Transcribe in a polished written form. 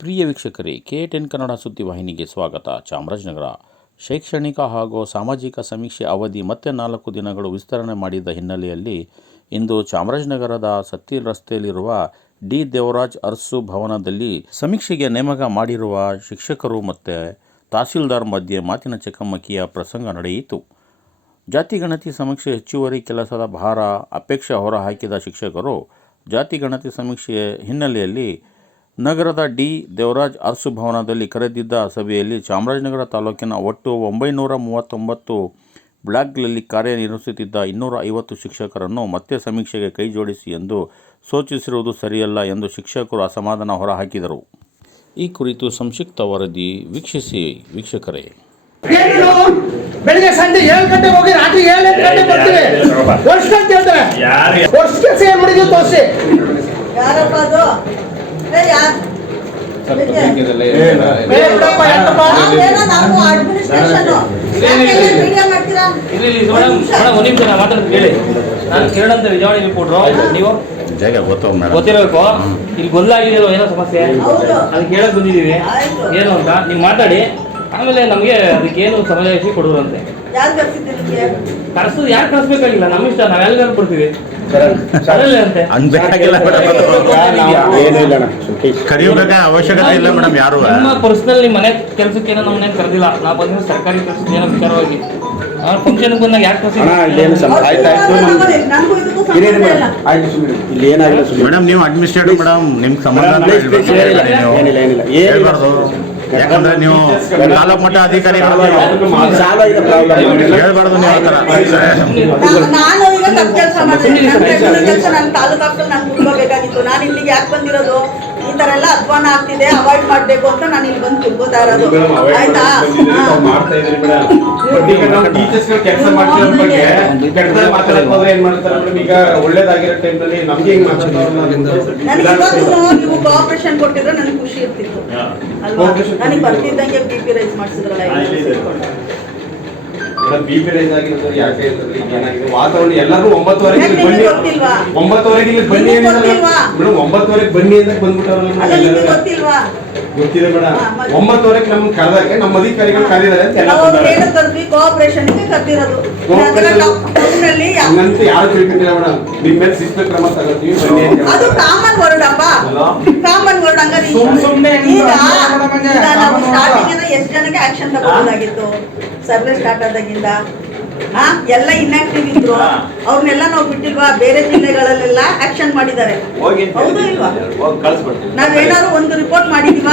ಪ್ರಿಯ ವೀಕ್ಷಕರೇ, KTN ಕನ್ನಡ ಸುದ್ದಿವಾಹಿನಿಗೆ ಸ್ವಾಗತ. ಚಾಮರಾಜನಗರ ಶೈಕ್ಷಣಿಕ ಹಾಗೂ ಸಾಮಾಜಿಕ ಸಮೀಕ್ಷೆ ಅವಧಿ ಮತ್ತೆ 4 ದಿನಗಳು ವಿಸ್ತರಣೆ ಮಾಡಿದ ಹಿನ್ನೆಲೆಯಲ್ಲಿ ಇಂದು ಚಾಮರಾಜನಗರದ ಸತ್ತಿ ರಸ್ತೆಯಲ್ಲಿರುವ ಡಿ ದೇವರಾಜ್ ಅರಸು ಭವನದಲ್ಲಿ ಸಮೀಕ್ಷೆಗೆ ನೇಮಕ ಮಾಡಿರುವ ಶಿಕ್ಷಕರು ಮತ್ತು ತಹಸೀಲ್ದಾರ್ ಮಧ್ಯೆ ಮಾತಿನ ಚಕಮಕಿಯ ಪ್ರಸಂಗ ನಡೆಯಿತು. ಜಾತಿ ಗಣತಿ ಸಮೀಕ್ಷೆ ಹೆಚ್ಚುವರಿ ಕೆಲಸದ ಭಾರ ಅಪೇಕ್ಷೆ ಹೊರಹಾಕಿದ ಶಿಕ್ಷಕರು ಜಾತಿ ಗಣತಿ ಸಮೀಕ್ಷೆಯ ಹಿನ್ನೆಲೆಯಲ್ಲಿ ನಗರದ ಡಿ ದೇವರಾಜ್ ಅರಸು ಭವನದಲ್ಲಿ ಕರೆದಿದ್ದ ಸಭೆಯಲ್ಲಿ ಚಾಮರಾಜನಗರ ತಾಲೂಕಿನ ಒಟ್ಟು 939 ಬ್ಲಾಕ್ಗಳಲ್ಲಿ ಕಾರ್ಯನಿರ್ವಹಿಸುತ್ತಿದ್ದ 250 ಶಿಕ್ಷಕರನ್ನು ಮತ್ತೆ ಸಮೀಕ್ಷೆಗೆ ಕೈಜೋಡಿಸಿ ಎಂದು ಸೂಚಿಸಿರುವುದು ಸರಿಯಲ್ಲ ಎಂದು ಶಿಕ್ಷಕರು ಅಸಮಾಧಾನ ಹೊರಹಾಕಿದರು. ಈ ಕುರಿತು ಸಂಕ್ಷಿಪ್ತ ವರದಿ ವೀಕ್ಷಿಸಿ. ವೀಕ್ಷಕರೇ, ಬೆಳಿಗ್ಗೆ ಸಂಜೆ 7 ಗಂಟೆಗೆ ಹೋಗಿ ರಾತ್ರಿ 7 ಗಂಟೆಗೆ ಬರ್ತೀವಿ. ವರ್ಷಕ್ಕೆ ಹೇಳ್ತಾರೆ, ವರ್ಷಕ್ಕೆ ಸೇರ್ ಮಾಡಿದ್ವಿ ತೋರಿಸಿ. ಯಾರಪ್ಪ ಅದು? ನಾನು ಕೇಳಂತ ವಿಜಯವಾಣಿ ರಿಪೋರ್ಟ್ರು, ನೀವು ಗೊತ್ತಿರಬೇಕು. ಇಲ್ಲಿ ಗೊಂದಲ ಆಗಿದೆಯೋ ಏನೋ ಸಮಸ್ಯೆ, ಅದಕ್ಕೆ ಹೇಳಕ್ ಬಂದಿದ್ದೀವಿ ಏನು ಅಂತ ನೀವು ಮಾತಾಡಿ. ಆಮೇಲೆ ನಮಗೆ ಅದಕ್ಕೇನು ಸಮಜಾಯಿಷಿ ಕೊಡೋರಂತೆ. ಕಳಿಸೋದು ಯಾರು ಕಳಿಸ್ಬೇಕಾಗಿಲ್ಲ, ನಮ್ಮ ಇಷ್ಟ, ನಾವೆಲ್ಲರೂ ಕೊಡ್ತೀವಿ. ಕರೆಯಬೇಕಾದ ಅವಶ್ಯಕತೆ ಇಲ್ಲ ಮೇಡಮ್. ಯಾರು ನಿಮ್ಮ ಪರ್ಸನಲ್ ನಿಮ್ಮ ಮನೆ ಕೆಲಸಕ್ಕೇನೋ ನಮ್ಮನ್ನೇನು ಕರೆದಿಲ್ಲ. ನಾವು ಬಂದಿರೋ ಸರ್ಕಾರಿ ಕೆಲಸಕ್ಕೆ ಏನೋ ವಿಚಾರವಾಗಿ ಫಂಕ್ಷನ್ ಬಂದಾಗ ಯಾಕೆ ಮೇಡಮ್ ನೀವು ಅಡ್ಮಿನಿಸ್ಟ್ರೇಟಿವ್ ಮೇಡಮ್ ನಿಮ್ಗೆ ಸಂಬಂಧ ಹೇಳ್ಬಾರ್ದು. ಯಾಕಂದ್ರೆ ನೀವು ತಾಲೂಕು ಮಟ್ಟ ಅಧಿಕಾರಿಗಳು ಹೇಳ್ಬಾರ್ದು. ನೀವು ಆ ಥರ ನಾನು ಈಗ ತಪ್ಪು ಕೆಲಸ ಮಾಡ್ತೀನಿ. ನನ್ನ ತಾಲೂಕು ಆಫೀಸಲ್ಲಿ ನಾನು ಕುತ್ಕೋಬೇಕಾಗಿತ್ತು. ನಾನು ಇಲ್ಲಿಗೆ ಯಾಕೆ ಬಂದಿರೋದು? ಈ ತರ ಎಲ್ಲ ಅಧ್ವಾನ ಆಗ್ತಿದೆ, ಅವಾಯ್ಡ್ ಮಾಡ್ಬೇಕು ಅಂತ ನಾನು ಇಲ್ಲಿ ಬಂದು ಕುತ್ಕೋತಾ ಇರೋದು. ಆಯ್ತಾ? ನೀವು ಕೋಆಪರೇಷನ್ ಕೊಟ್ಟಿದ್ರೆ ನನಗೆ ಖುಷಿ ಇರ್ತಿತ್ತು ಅಲ್ವಾ? ನನಗೆ ಬರ್ತಿದ್ದಂಗೆ BP ರೈಸ್ ಮಾಡಿಸಿದ್ರಲ್ಲ. BP ರೈಸ್ ಆಗಿರೋದು ಯಾಕೆ ಏನಾಗಿದೆ ವಾತಾವರಣ ಎಲ್ಲರೂ 9:30ಗೆ ಬನ್ನಿ, 9:30ಗೆ ಬನ್ನಿ ಮೇಡಮ್, 9:30ಗೆ ಬನ್ನಿ ಅಂತ ಬಂದ್ಬಿಟ್ಟವ್ರಲ್ಲ. ಗೊತ್ತಿಲ್ವಾ? ಗೊತ್ತಿದೆ ಮೇಡಮ್. 9:30ಗೆ ನಮ್ಗೆ ಕರೆದಾಗೆ ನಮ್ಮ ಅಧಿಕಾರಿಗಳು ಕರೆದಿದ್ದಾರೆ ಅಂತ ಕೋಆಪರೇಷನ್ಗೆ ಕರೆದಿರೋದು. ಹಂಗಂತ ಯಾರು ತಿಳ್ಕೊಂಡಿಲ್ಲ ಮೇಡಮ್. ನಿಮ್ಮ ಮೇಲೆ ಶಿಸ್ತ ಕ್ರಮ ತಗೋತೀವಿ ಬನ್ನಿ. ಅದು ಕಾಮನ್ ವರ್ಡ್ ಅಪ್ಪ, ಕಾಮನ್ ವರ್ಡ್. ಹಂಗಾರೆ ಈಗ ನಾವು ಸ್ಟಾರ್ಟಿಂಗ್ ಎಷ್ಟು ಜನಕ್ಕೆ ಆಕ್ಷನ್ ತಗೋಬೋದಾಗಿತ್ತು ಸರ್ವೆ ಸ್ಟಾರ್ಟ್ ಆದಾಗಿಂದ? ಎಲ್ಲ ಇನ್ಆಕ್ಟಿವ್ ಇದ್ರು, ಅವ್ರನ್ನೆಲ್ಲ ನಾವು ಬಿಟ್ಟಿಲ್ವಾ? ಬೇರೆ ಜಿಲ್ಲೆಗಳಲ್ಲೆಲ್ಲ ಆಕ್ಷನ್ ಮಾಡಿದ್ದಾರೆ, ಹೌದು ಇಲ್ವಾ? ನಾವೇನಾದ್ರು ಒಂದು ರಿಪೋರ್ಟ್ ಮಾಡಿದೀವ?